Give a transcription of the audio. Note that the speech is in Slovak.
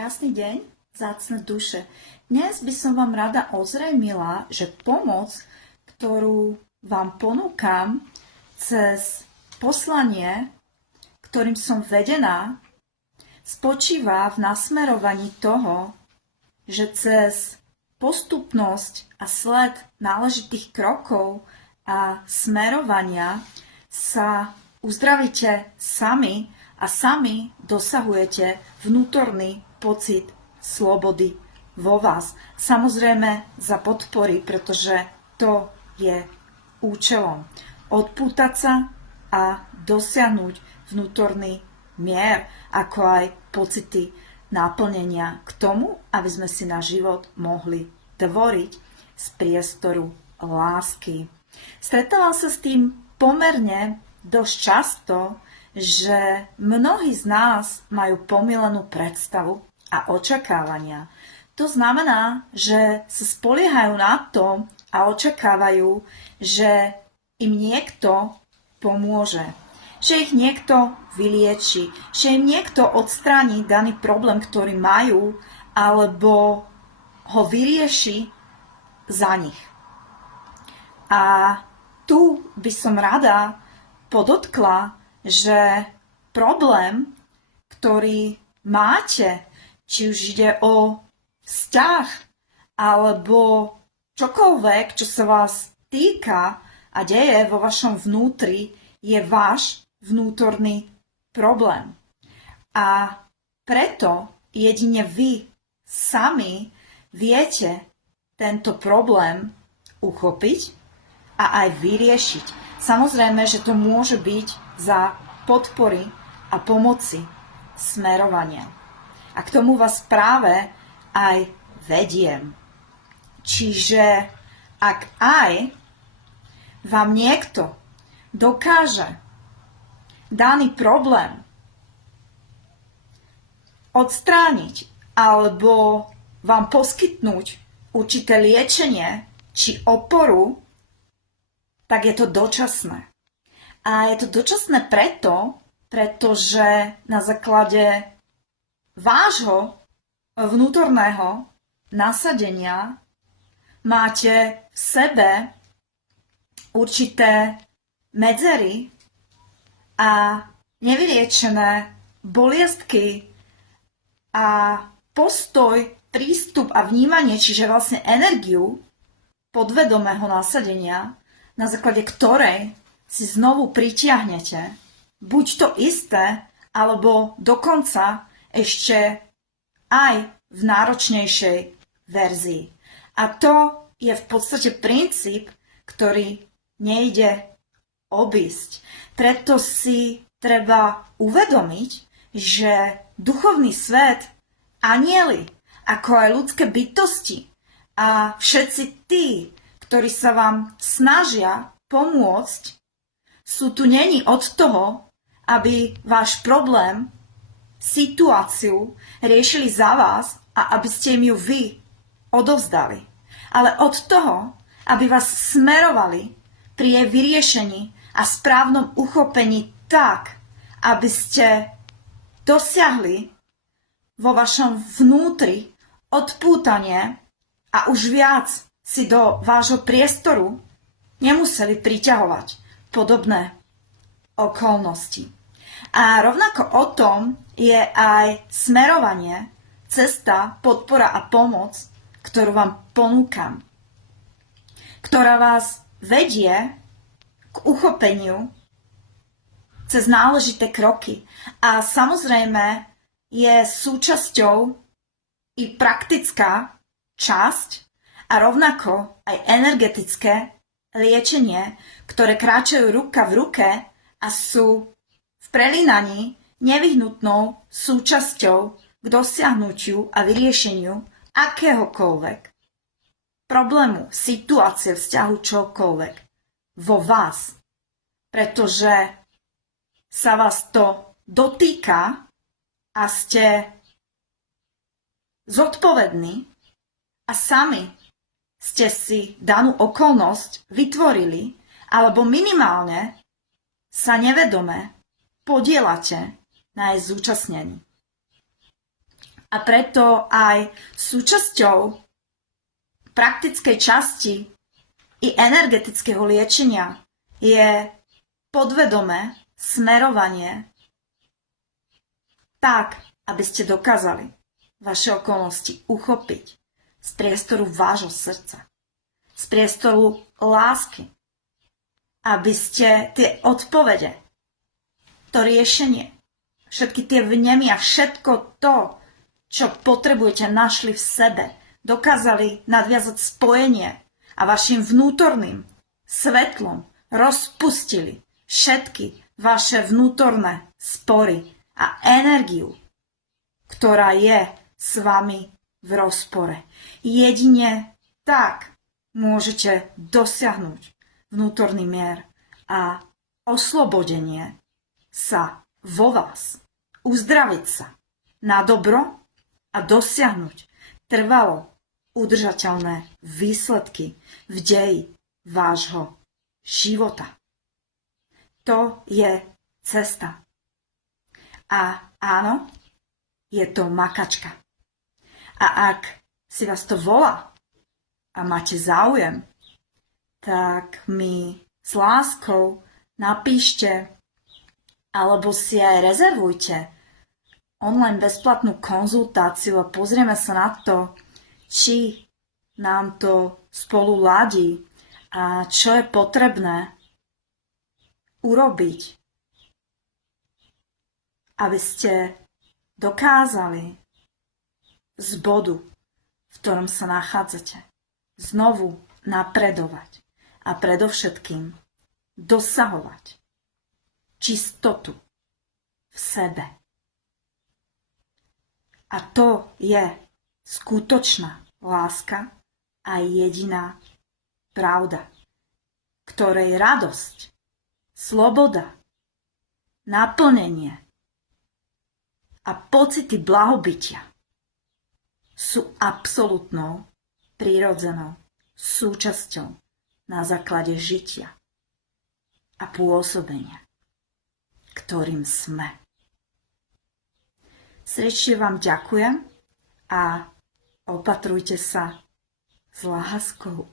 Krásny deň, vzácne duše. Dnes by som vám rada ozrejmila, že pomoc, ktorú vám ponúkam cez poslanie, ktorým som vedená, spočíva v nasmerovaní toho, že cez postupnosť a sled náležitých krokov a smerovania sa uzdravíte sami a sami dosahujete vnútorný pocit slobody vo vás. Samozrejme za podpory, pretože to je účelom. Odpútať sa a dosiahnuť vnútorný mier, ako aj pocity naplnenia k tomu, aby sme si na život mohli tvoriť z priestoru lásky. Stretávam sa s tým pomerne dosť často, že mnohí z nás majú pomýlenú predstavu a očakávania. To znamená, že sa spoliehajú na to a očakávajú, že im niekto pomôže, že ich niekto vylieči, že im niekto odstráni daný problém, ktorý majú, alebo ho vyrieši za nich. A tu by som rada podotkla, že problém, ktorý máte, či už ide o vzťah, alebo čokoľvek, čo sa vás týka a deje vo vašom vnútri, je váš vnútorný problém. A preto jedine vy sami viete tento problém uchopiť a aj vyriešiť. Samozrejme, že to môže byť za podpory a pomoci smerovania. A k tomu vás práve aj vediem. Čiže ak aj vám niekto dokáže daný problém odstrániť alebo vám poskytnúť určité liečenie či oporu, tak je to dočasné. A je to dočasné pretože na základe vášho vnútorného nasadenia máte v sebe určité medzery a nevyliečené boliestky a postoj, prístup a vnímanie, čiže vlastne energiu podvedomého nasadenia, na základe ktorej si znovu pritiahnete buď to isté, alebo dokonca ešte aj v náročnejšej verzii. A to je v podstate princíp, ktorý nejde obísť. Preto si treba uvedomiť, že duchovný svet, anjeli, ako aj ľudské bytosti a všetci tí, ktorí sa vám snažia pomôcť, sú tu neni od toho, aby váš problém, situáciu riešili za vás a aby ste im ju vy odovzdali. Ale od toho, aby vás smerovali pri jej vyriešení a správnom uchopení tak, aby ste dosiahli vo vašom vnútri odpútanie a už viac si do vášho priestoru nemuseli priťahovať podobné okolnosti. A rovnako o tom je aj smerovanie, cesta, podpora a pomoc, ktorú vám ponúkam, ktorá vás vedie k uchopeniu cez náležité kroky. A samozrejme je súčasťou i praktická časť a rovnako aj energetické liečenie, ktoré kráčajú ruka v ruke a sú v prelínaní nevyhnutnou súčasťou k dosiahnutiu a vyriešeniu akéhokoľvek problému, situácie, vzťahu, čokoľvek vo vás. Pretože sa vás to dotýka a ste zodpovední a sami ste si danú okolnosť vytvorili, alebo minimálne sa nevedome podielate na jej zúčastnení. A preto aj súčasťou praktickej časti i energetického liečenia je podvedomé smerovanie tak, aby ste dokázali vaše okolnosti uchopiť z priestoru vášho srdca, z priestoru lásky, aby ste tie odpovede, to riešenie, všetky tie vnemy a všetko to, čo potrebujete, našli v sebe, dokázali nadviazať spojenie a vašim vnútorným svetlom rozpustili všetky vaše vnútorné spory a energiu, ktorá je s vami v rozpore. Jedine tak môžete dosiahnuť vnútorný mier a oslobodenie sa vo vás, uzdraviť sa na dobro a dosiahnuť trvalo udržateľné výsledky v deji vášho života. To je cesta. A áno, je to makačka. A ak si vás to volá a máte záujem, tak mi s láskou napíšte alebo si aj rezervujte online bezplatnú konzultáciu a pozrieme sa na to, či nám to spolu ladí a čo je potrebné urobiť, aby ste dokázali z bodu, v ktorom sa nachádzate, znovu napredovať a predovšetkým dosahovať čistotu v sebe. A to je skutočná láska a jediná pravda, ktorej radosť, sloboda, naplnenie a pocity blahobytia sú absolútnou, prirodzenou súčasťou na základe žitia a pôsobenia, ktorým sme. Srdečne vám ďakujem a opatrujte sa s láskou.